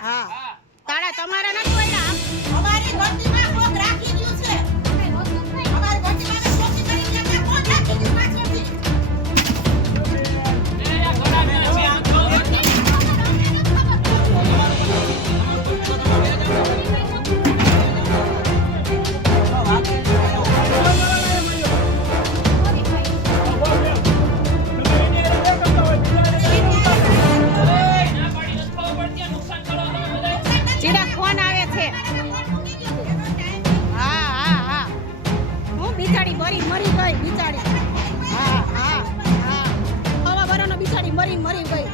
હા તાળા તમારા નથી પડ્યા અમારી ગોતીમાં કોક રાખી ગયું છે અમારી ગોતીમાં કોકી કરી ત્યાં કોક રાખી ગયું પાછળથી ચીડા ફોન આવે છે હા હા હા હું બિચારી મરી ગઈ બિચારી હા હા હા હવા બરાનો બિચારી મરી ગઈ